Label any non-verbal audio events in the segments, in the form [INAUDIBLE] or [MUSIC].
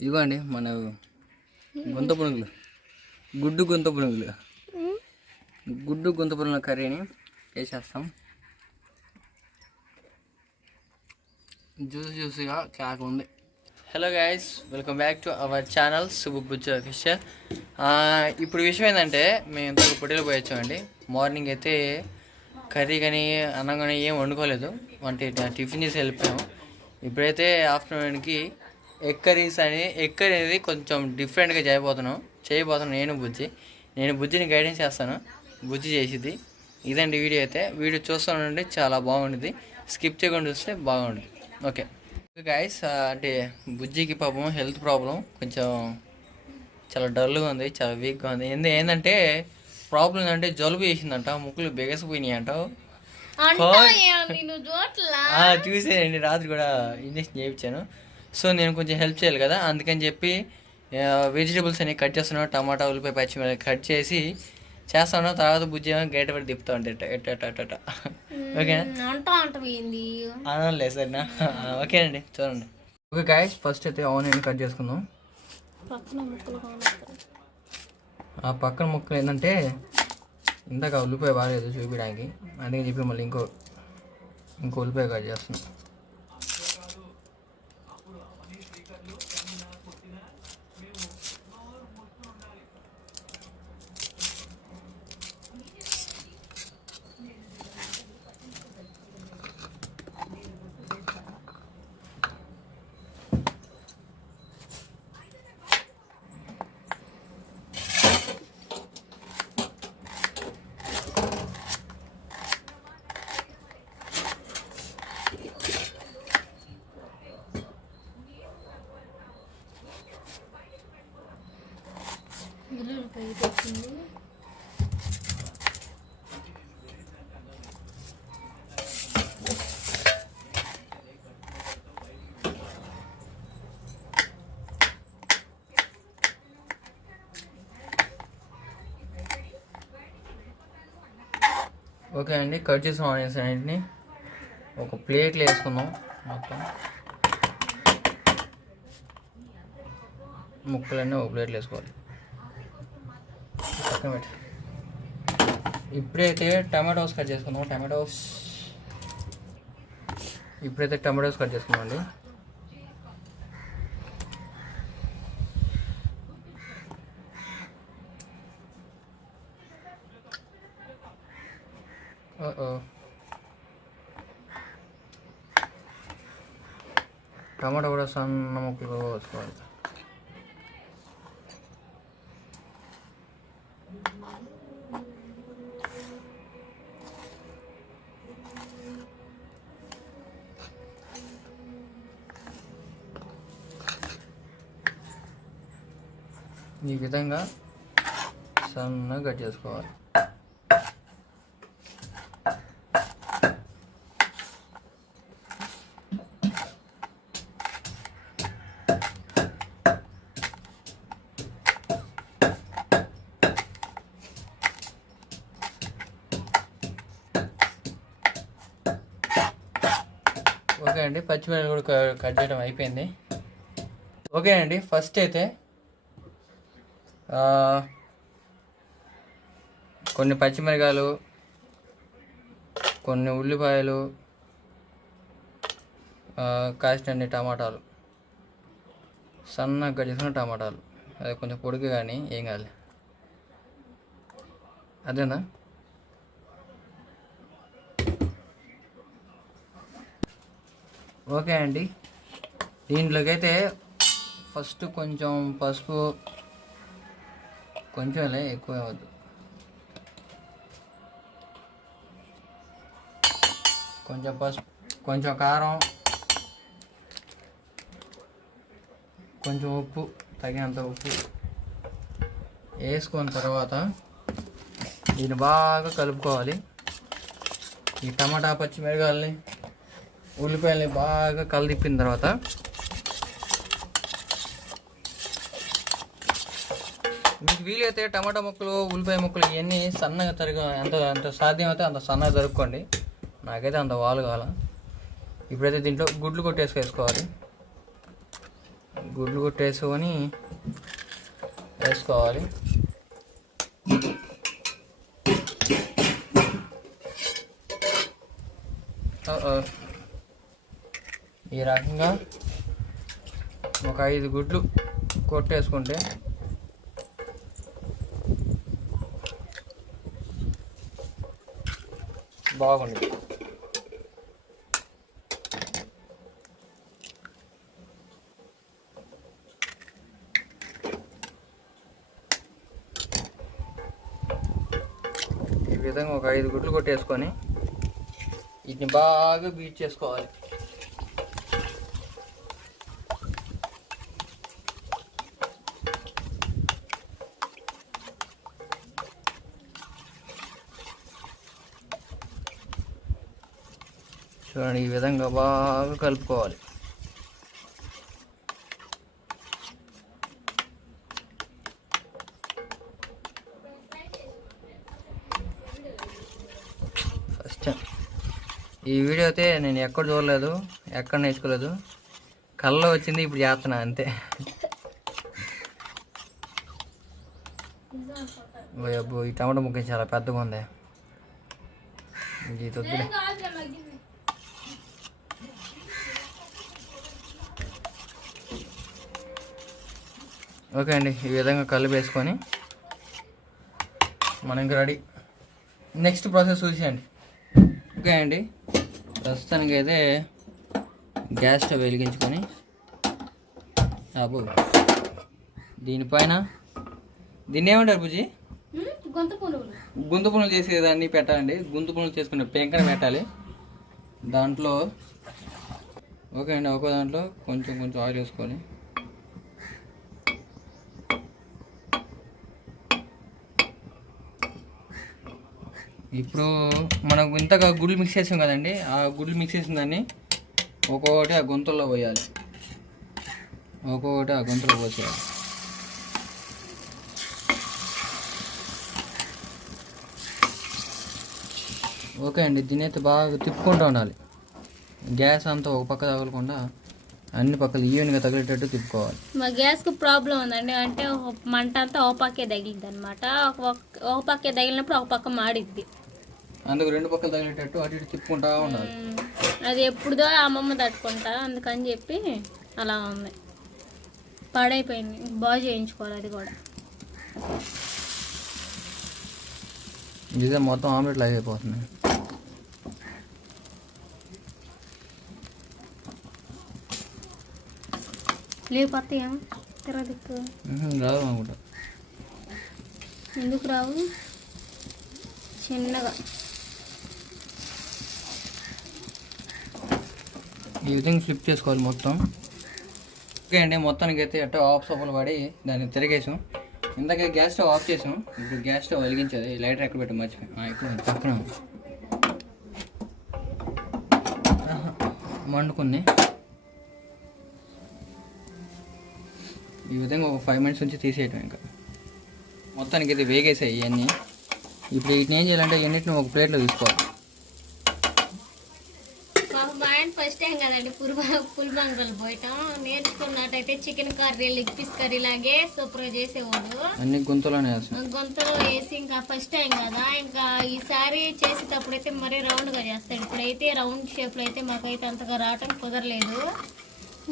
ఇవ్వండి మన గుంత పునుగులు. గుడ్డు గుంత పునుగులు. గుడ్డు గుంత పునుగుల కర్రీని వేసేస్తాం. జ్యూస్ జ్యూస్గా క్యాక్ ఉంది. Hello guys welcome back to our channel Subbu Bujju official ఇప్పుడు విషయం ఏంటంటే మేము ఇంతకు పొట్టేలు పోయి వచ్చామండి మార్నింగ్ అయితే కర్రీ కానీ అన్నం కానీ ఏం వండుకోలేదు. వంట టిఫిన్ చేసి వెళ్ళిపోయాము. ఇప్పుడైతే ఆఫ్టర్నూన్కి ఎగ్ కర్రీస్ అని అనేది కొంచెం డిఫరెంట్గా చేయబోతున్నాం చేయబోతున్నాను నేను బుజ్జి. నేను బుజ్జిని గైడెన్స్ చేస్తాను. బుజ్జి చేసిద్ది. ఇదండి వీడియో అయితే. వీడియో చూస్తానండి చాలా బాగుంటుంది స్కిప్ చేయకుండా చూస్తే బాగుంటుంది ఓకే గాయస్ అంటే బుజ్జికి పాపం హెల్త్ ప్రాబ్లం కొంచెం చాలా డల్గా ఉంది చాలా వీక్గా ఉంది. ఎందు ఏంటంటే ప్రాబ్లం అంటే జలుబు చేసిందంట ముక్కులు బిగసిపోయినాయి అంట. చూసేయండి రాత్రి కూడా ఇంజక్షన్ చేయించాను. సో నేను కొంచెం హెల్ప్ చేయాలి కదా. అందుకని చెప్పి వెజిటేబుల్స్ అన్ని కట్ చేస్తున్నాను టమాటా ఉల్లిపాయ పచ్చిమిరపకాయ కట్ చేసి చేస్తాను. తర్వాత బుజ్జి గేట పెట్టి తిప్పుతా ఉంటే ఎట్ట ఎట్ట ఎట్ట ఎట్ట ఓకేనా? అనలే సరేనా ఓకేనండి చూడండి. ఓకే గాయస్ ఫస్ట్ అయితే ఆనియన్ కట్ చేసుకుందాం. ఆ పక్కన ముక్కలు ఏంటంటే ఇందాక ఉల్లిపాయ బాగాలేదు చూపించడానికి అందుకని చెప్పి మళ్ళీ ఇంకో ఇంకో ఉల్లిపాయ కట్ చేస్తున్నాం ఉల్లిపాయ తెచ్చింది ఓకే అండి కట్ చేసిన ఆనియన్స్ అన్నింటిని. ఒక ప్లేట్లో వేసుకుందాం మొత్తం. ముక్కలన్నీ ఒక ప్లేట్లో వేసుకోవాలి. పక్కన పెట్టి. ఇప్పుడైతే టమాటోస్ కట్ చేసుకుందాం టమాటోస్. ఇప్పుడైతే టమాటోస్ కట్ చేసుకున్నాం అండి Uh-oh. టమాటా కూడా సన్న ముక్కలు వేసుకోవాలి ఈ విధంగా సన్నగా కట్ చేసుకోవాలి ఓకే అండి పచ్చిమిరపకాయలు కూడా కట్ చేయడం అయిపోయింది. ఓకే అండి ఫస్ట్ అయితే కొన్ని పచ్చిమిరకాయలు కొన్ని ఉల్లిపాయలు ఆ, కాసినన్ని టమాటాలు. సన్నగా చేసిన టమాటాలు. అది కొంచెం పొడుగు కానీ ఏం కాదు అదేనా? ఓకే అండి. దీంట్లోకి అయితే ఫస్ట్ కొంచెం పసుపు కొంచెంలే ఎక్కువ అవ్వద్దు. కొంచెం పసుపు కొంచెం కారం కొంచెం ఉప్పు తగినంత ఉప్పు వేసుకున్న తర్వాత దీన్ని బాగా కలుపుకోవాలి. ఈ టమాటా పచ్చిమిరకాయలని ఉల్లిపాయలని బాగా కలదిప్పిన తర్వాత మీకు వీలైతే టమాటా ముక్కలు ఉల్లిపాయ ముక్కలు ఇవన్నీ సన్నగా తరిగి ఎంత ఎంత సాధ్యమైతే అంత సన్నగా తరుక్కోండి. నాకైతే అంత వాలు కావాల ఇప్పుడైతే దీంట్లో గుడ్లు కొట్టేసి వేసుకోవాలి గుడ్లు కొట్టేసుకొని వేసుకోవాలి. Uh-oh. ఈ రకంగా ఒక ఐదు గుడ్లు కొట్టేసుకుంటే బాగుంది. ఈ విధంగా ఒక ఐదు గుడ్లు కొట్టేసుకొని వీటిని బాగా బీట్ చేసుకోవాలి. చూడండి ఈ విధంగా బాగా కలుపుకోవాలి. ఫస్ట్ ఈ వీడియో అయితే నేను ఎక్కడ చూడలేదు ఎక్కడ నేర్చుకోలేదు. కళ్ళలో వచ్చింది ఇప్పుడు చేస్తున్నా అంతే. అబ్బో ఈ టమాటా ముక్క చాలా పెద్దగా ఉంది. ఇది వద్దులే ఓకే అండి ఈ విధంగా కలిపేసుకొని మనం ఇంకా రెడీ. నెక్స్ట్ ప్రాసెస్ చూసేయండి. ఓకే అండి ప్రస్తుతానికి అయితే గ్యాస్ స్టవ్ వెలిగించుకొని అబ్బో దీనిపైన దీన్ని ఏమంటారు బుజ్జి గొంత పనులు చేసేదాన్ని పెట్టాలండి. గుంత పనులు చేసుకునే పెంకన పెట్టాలి. దాంట్లో ఓకే అండి ఒక దాంట్లో కొంచెం కొంచెం ఆయిల్ వేసుకొని ఇప్పుడు మనం ఇంతగా గుడ్లు మిక్స్ చేసాం కదండి ఆ గుడ్లు మిక్స్ చేసిన దాన్ని ఒక్కొక్కటి ఆ గుంతల్లో పోయాలి. ఒక్కొక్కటి ఆ గుంతలో పోసేయాలి. ఓకే అండి దీనైతే బాగా తిప్పుకుంటూ ఉండాలి. గ్యాస్ అంతా ఒక పక్క తగలకుండా అన్ని పక్కలు ఈవెన్గా తగిలేటట్టు తిప్పుకోవాలి. మా గ్యాస్కి ప్రాబ్లం ఉందండి అంటే మంట అంతా ఒక పక్కే తగిలిద్ది అనమాట ఒక ఒక పక్కే తగిలినప్పుడు ఒక పక్క మాడిద్ది. అందుకు రెండు పక్కలు తగిలేటట్టు అటు ఇటు తిప్పుకుంటా ఉండాలి. అది ఎప్పుడుదో అమ్మమ్మ తట్టుకుంటా అందుకని చెప్పి అలా ఉంది. పాడైపోయింది. బాగా చేయించుకోవాలి అది కూడా. ఇదే మొత్తం ఆమ్లెట్ లాగా అయిపోతుంది లేకపోతే ఏమో తిరగదిక్కు రాదు అనుకుంటా. ఎందుకు రావు? చిన్నగా. ఈ విధంగా ఫ్లిప్ చేసుకోవాలి మొత్తం. ఓకే అండి మొత్తానికి అయితే అట్ట ఆఫ్ సోపులు పడి దాన్ని తిరిగేసాం. ఇందాక గ్యాస్ స్టవ్ ఆఫ్ చేసాం ఇప్పుడు గ్యాస్ స్టవ్ వెలిగించేది లైటర్ ఎక్కడ పెట్టి మర్చిపోయాం ఇక్కడ పక్కన మండుకుంది. ఈ విధంగా ఒక ఫైవ్ మినిట్స్ నుంచి తీసేయటం ఇంకా. మొత్తానికి అయితే వేగేసాయి ఇవన్నీ ఇప్పుడు వీటిని ఏం చేయాలంటే ఇవన్నిటిని ఒక ప్లేట్లో తీసుకోవాలి పాప మా ఆయన ఫస్ట్ టైం కదండి పుల్ పుల్ బంగాలు పోయటం నేర్చుకున్నట్టయితే chicken curry leg piece curry లాగే సూపర్గా చేసేవాడు. అన్ని గుంతలోనే గొంతులో వేసి ఇంకా ఫస్ట్ టైం కదా ఇంకా ఈసారి చేసేటప్పుడు అయితే మరీ రౌండ్గా చేస్తాడు. ఇప్పుడైతే రౌండ్ షేప్లో అయితే మాకైతే అంతగా రావటం కుదరలేదు.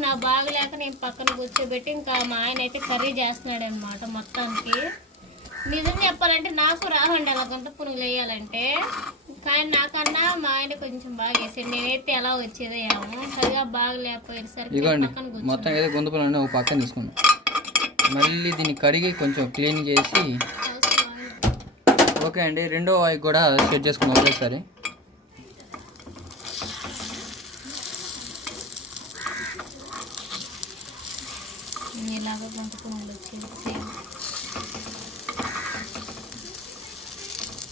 నా బాగలేక నేను పక్కన కూర్చోబెట్టి ఇంకా మా ఆయన అయితే కర్రీ చేస్తున్నాడు అనమాట మొత్తానికి. నిజం చెప్పాలంటే నాకు రావండి అలా గుంత పునుగులు వేయాలంటే. కానీ నాకన్నా మా ఆయన కొంచెం బాగా వేసాడు. నేనైతే ఎలా వచ్చేదో ఏమో. సరిగా బాగా లేకపోయేసరికి ఇదిగోండి. మొత్తం ఏదో గుంతపల్లి ఒక పక్కన తీసుకున్నాం మళ్ళీ దీన్ని కడిగి కొంచెం క్లీన్ చేసి ఓకే అండి. రెండో వాయి కూడా సెట్ చేసుకున్నాం ఒకేసారి. ఇలాగ గుంత పునుగులు వచ్చేది సేమ్ వీడియో ఆన్ ఉందా ఉమ్.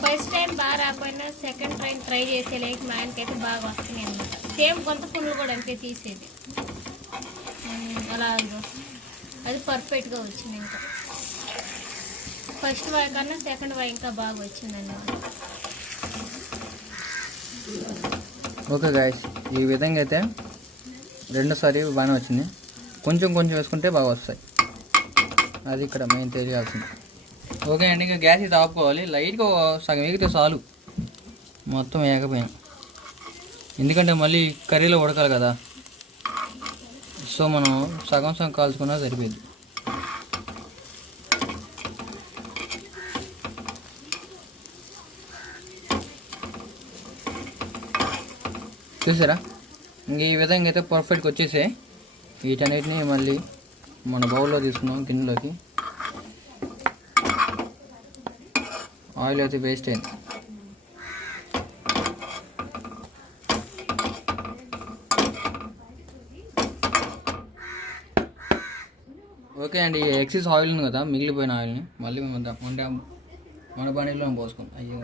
ఫస్ట్ టైం బాగా రాకపోయినా సెకండ్ టైం ట్రై చేసే లేక మా ఆయనకైతే బాగా వస్తున్నాయి అనమాట సేమ్ గొంత పునులు కూడా అంతే తీసేది. ఉమ్, అలా. అది పర్ఫెక్ట్గా వచ్చింది ఇంకా. ఫస్ట్ వాయి కన్నా సెకండ్ వాయి ఇంకా బాగా వచ్చింది అన్నమాట. ఓకే గాయస్ ఈ విధంగా అయితే రెండోసారి బాగానే వచ్చింది. కొంచెం కొంచెం వేసుకుంటే బాగా వస్తాయి. అది ఇక్కడ మెయిన్ తెలియాల్సింది ఓకే అండి ఇంకా గ్యాస్ ఇది ఆపుకోవాలి. లైట్గా సగం వేగితే చాలు. మొత్తం వేయకపోయాం ఎందుకంటే మళ్ళీ కర్రీలో ఉడకాలి కదా. సో మనం సగం సగం కాల్చుకున్నా సరిపోయింది. చూసారా? ఇంక ఈ విధంగా అయితే పర్ఫెక్ట్గా వచ్చేసాయి. వీటన్నిటిని మళ్ళీ మన బౌల్లో తీసుకున్నాం గిన్నెలోకి. ఆయిల్ అయితే వేస్ట్ అయింది. ఓకే అండి ఎక్సెస్ ఆయిల్ ఉంది కదా మిగిలిపోయిన ఆయిల్ని మళ్ళీ మేము వద్దాం. మన బండిలో పోసుకుందాం. అయ్యో.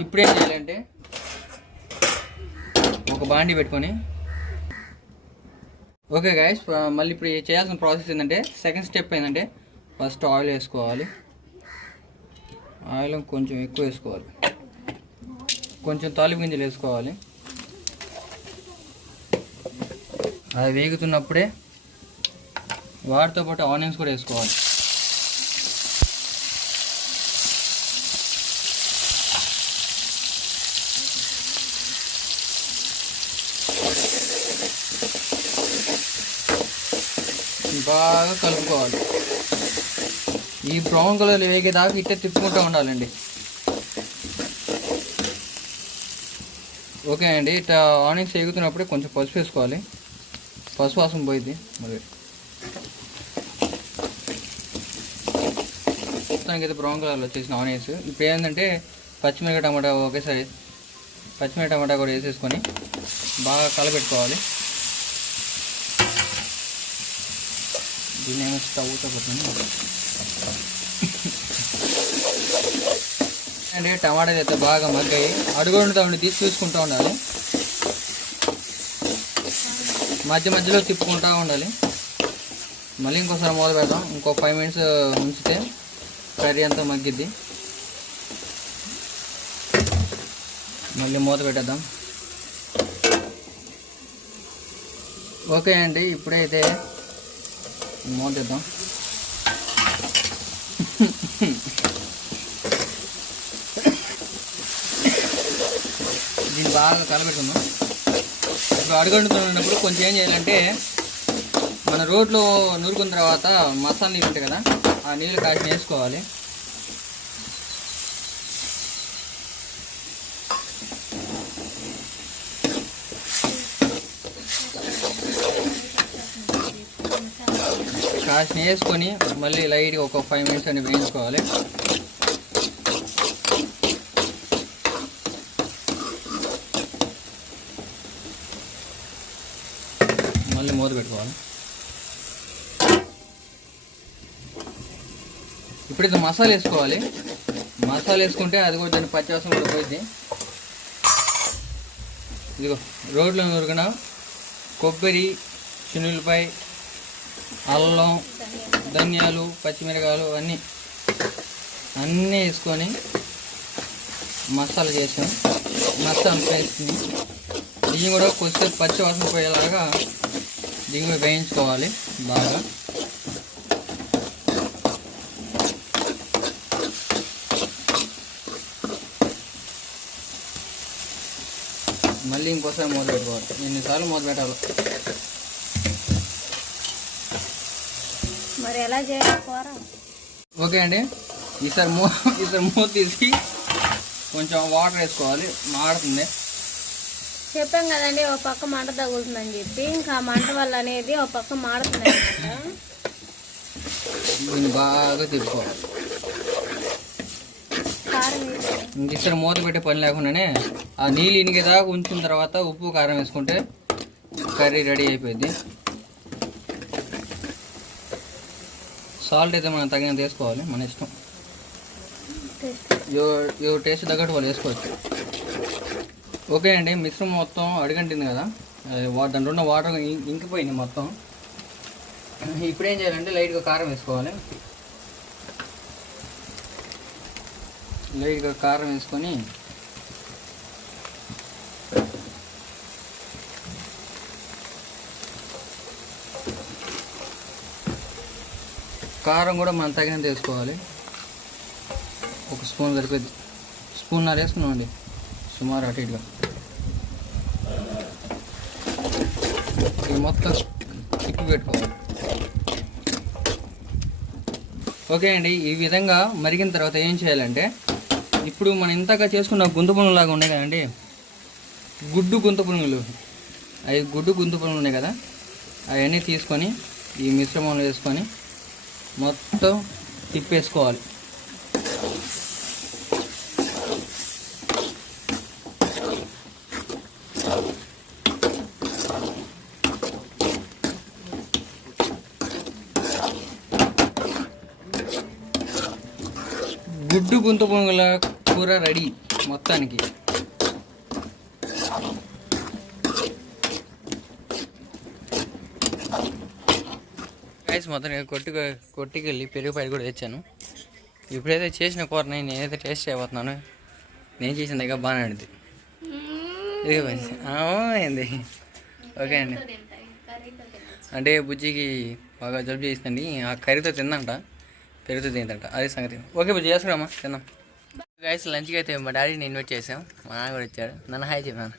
ఇప్పుడేం చేయాలంటే ఒక బాండి పెట్టుకొని. ఓకే గాయస్ మళ్ళీ ఇప్పుడు చేయాల్సిన ప్రాసెస్ ఏంటంటే సెకండ్ స్టెప్ ఏంటంటే ఫస్ట్ ఆయిల్ వేసుకోవాలి. ఆయిల్ కొంచెం ఎక్కువ వేసుకోవాలి. కొంచెం తాలింపు గింజలు వేసుకోవాలి. అది వేగుతున్నప్పుడే వాటితో పాటు ఆనియన్స్ కూడా వేసుకోవాలి. బాగా కలుపుకోవాలి. ఈ బ్రౌన్ కలర్ వేగేదాకా ఇట్టే తిప్పుకుంటూ ఉండాలండి. ఓకే అండి ఇట్లా ఆనియన్స్ వేగుతున్నప్పుడే కొంచెం పసుపు వేసుకోవాలి. పసుపు వాసన పోయింది మరి. మొత్తానికైతే అయితే బ్రౌన్ కలర్లో వచ్చేసిన ఆనియన్స్. ఇప్పుడు ఏంటంటే పచ్చిమిరపకాయ టమాటా ఒకేసారి పచ్చిమిరపకాయ టమాటా కూడా వేసేసుకొని బాగా కలపెట్టుకోవాలి దీన్ని ఏమో స్టవ్తో పడుతుంది అండి టమాటాలు అయితే బాగా మగ్గాయి. అడుగు ఉండి తీసి చూసుకుంటూ ఉండాలి. మధ్య మధ్యలో తిప్పుకుంటూ ఉండాలి. మళ్ళీ ఇంకోసారి మొదలు పెడదాం. ఇంకో ఫైవ్ మినిట్స్ uh, ఉంచితే కర్రీ అంతా మగ్గిద్ది. మళ్ళీ మూత పెట్టేద్దాం. ఓకే అండి ఇప్పుడైతే మూతేద్దాం దీన్ని బాగా కలబెట్టుకుందాం. ఇప్పుడు అడుగంటుతున్నప్పుడు కొంచెం ఏం చేయాలంటే మన రోట్లో నూరుకున్న తర్వాత మసాలా నీళ్ళు ఉంటాయి కదా ఆ నీళ్ళు కాసిన వేసుకోవాలి కాసిన వేసుకొని మళ్ళీ లైట్గా ఒక ఫైవ్ మినిట్స్ అని వేయించుకోవాలి. మళ్ళీ మూత పెట్టుకోవాలి. ఇప్పుడైతే మసాలా వేసుకోవాలి. మసాలా వేసుకుంటే అది కూడా దాన్ని పచ్చివాసం కూడా పోయింది ఇదిగో రోడ్లో నూరుకున్న. కొబ్బరి చిన్నులపై అల్లం ధనియాలు పచ్చిమిరకాయలు అన్నీ అన్నీ వేసుకొని మసాలా చేసాం. మసాలా పేస్ట్ని దీన్ని కూడా కొద్దిసేపు పచ్చి వాసన పోయేలాగా దీన్ని వేయించుకోవాలి బాగా. మళ్ళీ ఇంకోసారి మూత పెట్టుకోవాలి. ఎన్నిసార్లు మూత పెట్టాలి. మరి ఎలా చేయాలి కూర? ఓకే అండి. ఈసారి మూ ఈసారి మూత తీసి కొంచెం వాటర్ వేసుకోవాలి. మాడుతుంది. చెప్పాం కదండి ఒక పక్క మంట తగులుతుందని చెప్పి ఇంకా మంట వల్ల అనేది ఒక పక్క మాడుతుంది దీన్ని బాగా తిప్పుకోవాలి. వేసి ఇంక ఈసారి మూత పెట్టే పని లేకుండానే ఆ నీళ్ళు ఇనిగేదాకా ఉంచిన తర్వాత ఉప్పు కారం వేసుకుంటే కర్రీ రెడీ అయిపోయింది. సాల్ట్ అయితే మనం తగినంత వేసుకోవాలి మన ఇష్టం. యో టేస్ట్ తగ్గట్టు వాళ్ళు వేసుకోవచ్చు. ఓకే అండి మిశ్రమం మొత్తం అడిగంటింది కదా. అది దాంట్లో ఉన్న వాటర్ ఇం- ఇంకిపోయింది మొత్తం. ఇప్పుడు ఏం చేయాలంటే లైట్గా కారం వేసుకోవాలి. లైట్గా కారం వేసుకొని కారం కూడా మనం తగినంత వేసుకోవాలి. ఒక స్పూన్ సరిపోద్ది స్పూన్నర వేసుకున్నామండి. సుమారు అటు ఇటుగా. ఇది మొత్తం చిక్కు పెట్టుకోవాలి. ఓకే అండి ఈ విధంగా మరిగిన తర్వాత ఏం చేయాలంటే ఇప్పుడు మనం ఇంతగా చేసుకున్న గుంత పునుగులాగా ఉన్నాయి కదండి. గుడ్డు గుంత పునుగులు. అవి గుడ్డు గుంత పునుగులు ఉన్నాయి కదా. అవన్నీ తీసుకొని ఈ మిశ్రమంలో వేసుకొని మొత్తం తిప్పేసుకోవాలి. గుడ్డు గుంత పొంగుల కూర రెడీ మొత్తానికి. గైస్ మొత్తం కొట్టి కొట్టికి వెళ్ళి పెరుగు పైన కూడా తెచ్చాను. ఇప్పుడైతే చేసిన కూరని నేనైతే టేస్ట్ చేయబోతున్నాను. నేను చేసిన దగ్గర బాగానే అడిగింది ఇదిగో మంచి ఏంది ఓకే అండి. అంటే బుజ్జికి బాగా జలుబు చేసిందండి. ఆ కర్రీతో తిందంట. పెరుగుతో తిందంట. అది సంగతి. ఓకే బుజ్జి చేసుకురామా తిందాం గైస్ లంచ్కి అయితే మా డాడీని ఇన్వైట్ చేసాం మా నాన్న కూడా వచ్చాడు. నన్ను హాయ్ చెప్పాను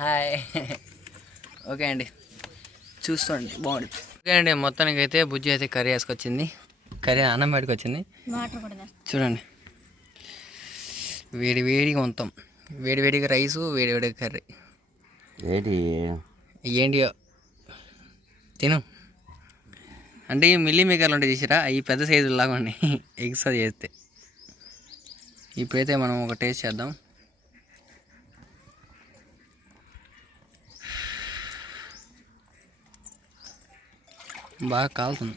హాయ్ [LAUGHS] ఓకే అండి. చూసుకోండి. బాగుంది ఓకే అండి మొత్తానికి అయితే బుజ్జి అయితే కర్రీ వేసుకొచ్చింది. కర్రీ అన్నం బయటకు వచ్చింది. చూడండి. వేడి వేడిగా ఉంటాం వేడి వేడిగా రైసు వేడి వేడిగా కర్రీ. ఏంటి? ఏంటి? తిను. అంటే ఈ మిల్లీ మేకర్లు ఉంటాయి చూసారా? అవి పెద్ద సైజు లాగా ఉన్నాయి. [LAUGHS] ఎగ్స్ అది చేస్తే. ఇప్పుడైతే మనం ఒక టేస్ట్ చేద్దాం. బాగా కాలుతుంది.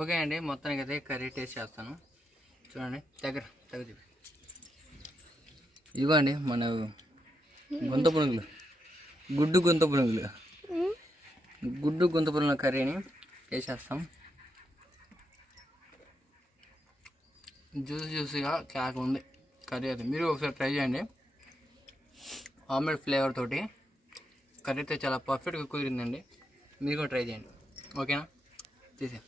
ఓకే అండి మొత్తానికి అయితే కర్రీ టేస్ట్ చేస్తాను. చూడండి దగ్గర దగ్గర చూపి. ఇదిగోండి మన గుంత పునుగులు. గుడ్డు గుంత పునుగులు. గుడ్డు గుంత పునుగుల కర్రీని వేసేస్తాం. జ్యూస్ జ్యూస్గా క్యాక్ ఉంది కర్రీ అయితే. మీరు ఒకసారి ట్రై చేయండి. ఆమ్లెట్ ఫ్లేవర్ తోటి కర్రీ అయితే చాలా పర్ఫెక్ట్గా కుదిరిందండి. మీరు కూడా ట్రై చేయండి. ఓకేనా తీసే